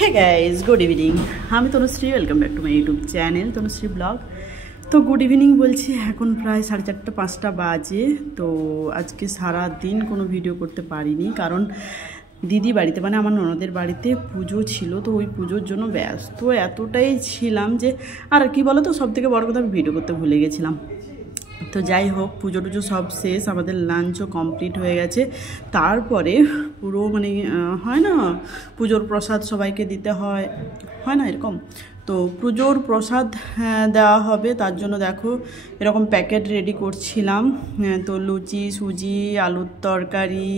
Hey guys, good evening. আমি Tanushree, welcome back to my YouTube channel Tanushree blog. তো good evening বলছি, এখন প্রায় 4:30-5টা বাজে। তো আজকে সারা দিন কোনো ভিডিও করতে পারিনি, কারণ দিদি বাড়িতে মানে আমার ননদের বাড়িতে পুজো ছিল। তো ওই পুজোর জন্য ব্যস্ত এতটাই ছিলাম যে আর কি বলো তো, সব থেকে বড় কথা আমি ভিডিও করতে ভুলে গেছিলাম। তো যাই হোক, পুজো টুজো সব শেষ, আমাদের লাঞ্চও কমপ্লিট হয়ে গেছে। তারপরে পুরো মানে হয় না, পুজোর প্রসাদ সবাইকে দিতে হয়, হয় না এরকম। তো পুজোর প্রসাদ দেওয়া হবে, তার জন্য দেখো এরকম প্যাকেট রেডি করছিলাম। তো লুচি, সুজি, আলুর তরকারি,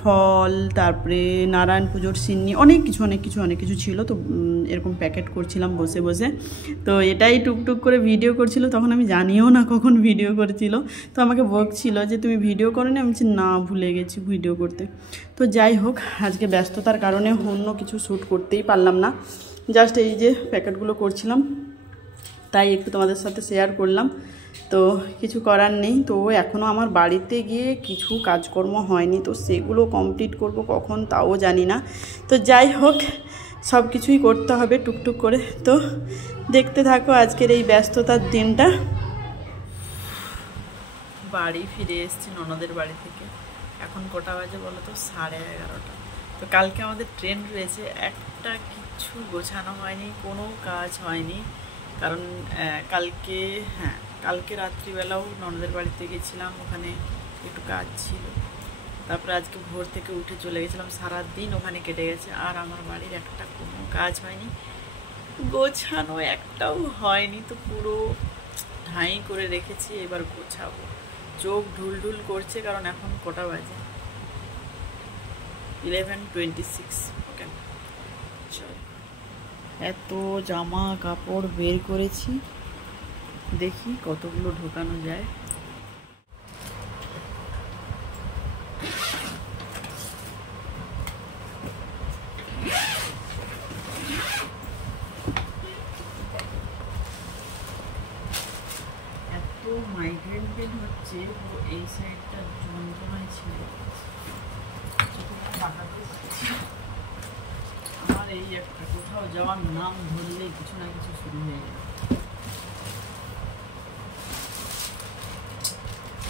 ফল, তারপরে নারায়ণ পুজোর সিন্নি, অনেক কিছু ছিল। তো এরকম প্যাকেট করছিলাম বসে বসে। তো এটাই টুকটুক করে ভিডিও করছিল, তখন আমি জানিও না কখন ভিডিও করেছিল। তো আমাকে বকছিল যে তুমি ভিডিও করো না, আমি বলছি না, ভুলে গেছি ভিডিও করতে। তো যাই হোক, আজকে ব্যস্ততার কারণে অন্য কিছু শ্যুট করতেই পারলাম না, জাস্ট এই যে প্যাকেটগুলো করছিলাম, তাই একটু তোমাদের সাথে শেয়ার করলাম। তো কিছু করার নেই। তো এখনও আমার বাড়িতে গিয়ে কিছু কাজকর্ম হয়নি, তো সেগুলো কমপ্লিট করব কখন তাও জানি না। তো যাই হোক, সব কিছুই করতে হবে টুকটুক করে। তো দেখতে থাকো আজকের এই ব্যস্ততার দিনটা। বাড়ি ফিরে এসেছি ননদের বাড়ি থেকে। এখন কটা বাজে বলো তো? 11:30। তো কালকে আমাদের ট্রেন রয়েছে, একটা কিছু গোছানো হয়নি, কোনো কাজ হয়নি। কারণ কালকে রাত্রিবেলাও ননদের বাড়িতে গেছিলাম, ওখানে একটু কাজ ছিল। তারপরে আজকে ভোর থেকে উঠে চলে গেছিলাম, সারাদিন ওখানে কেটে গেছে। আর আমার বাড়ির একটা কোনো কাজ হয়নি, গোছানো একটাও হয়নি। তো পুরো ঠাঁই করে রেখেছি, এবার গোছাবো। চোখ ঢুলঢুল করছে, কারণ এখন কটা বাজে? 11:26। ওকে, চল। এত জামা কাপড় বের করেছি, দেখি কতগুলো ঢোকানো যায়। এত মাইগ্রেন পেন হচ্ছে, এই সাইডটা যন্ত্রণায় ছিল। আমার এই একটা কোথাও যাওয়ার নাম ধরলে কিছু না কিছু শুরু হয়ে যায়।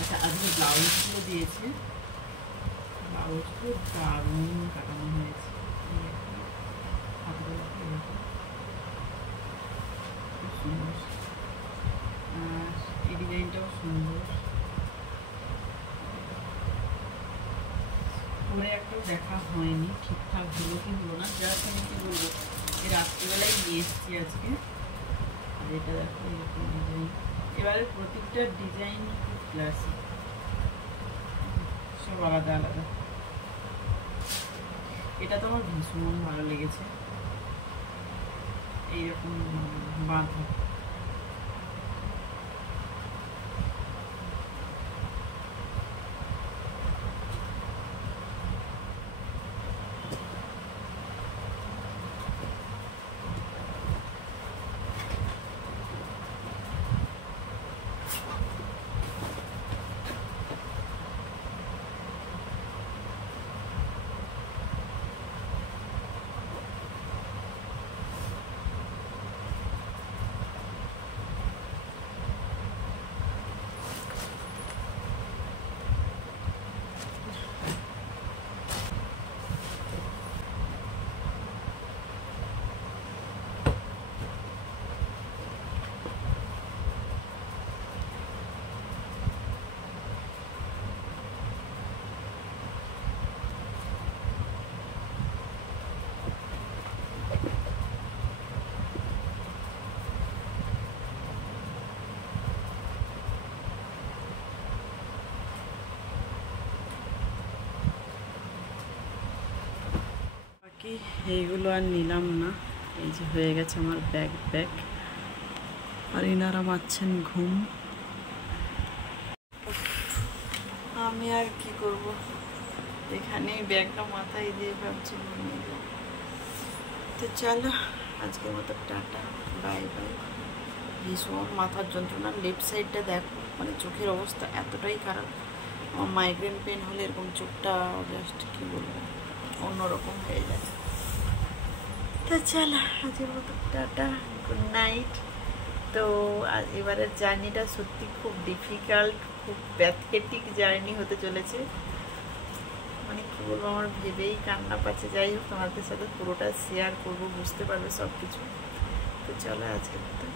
আচ্ছা, আজকে ব্লাউজগুলো দিয়েছে, ব্লাউজগুলো দারুণ কাটানো হয়েছে। খুব সুন্দর, আর এই ডিজাইনটাও সুন্দর। পরে একটাও দেখা হয়নি, ঠিকঠাক হলো কি হলো না, জাস্ট আমি কি বলবো, এই রাত্রিবেলায় নিয়ে এসেছি আজকে। আর এটা দেখো এরকম ডিজাইন, এবারে প্রত্যেকটা ডিজাইন খুব ক্লাসিক, সব আলাদা আলাদা। এটা তো আমার ভীষণ ভালো লেগেছে, এইরকম বাঁধা। এইগুলো আর নিলাম না, এই যে হয়ে গেছে আমার ব্যাগ। আর এনারা মারছেন ঘুম। আমি আর কি করব, এখানেই ব্যাগটা মাথায় দিয়ে ভাবছি ঘুমিয়ে যাব। তো চলো, আজকের মতো টাটা, বাই বাই। ভীষণ মাথার যন্ত্রণা, লেফট সাইডটা দেখো, মানে চোখের অবস্থা এতটাই খারাপ। আমার মাইগ্রেন পেন হলে এরকম চোখটা জাস্ট কি বলবো, অন্যরকম হয়ে যায়। তো চলো আজকের মতো টাটা, গুড নাইট। তো এবারের জার্নিটা সত্যি খুব ডিফিকাল্ট, খুব প্যাথেটিক জার্নি হতে চলেছে। মানে কী বলবো, আমার ভেবেই কান্না পাচ্ছে। যাই হোক, তোমাদের সাথে পুরোটা শেয়ার করবো, বুঝতে পারবে সব কিছু। তো চলো আজকের মতো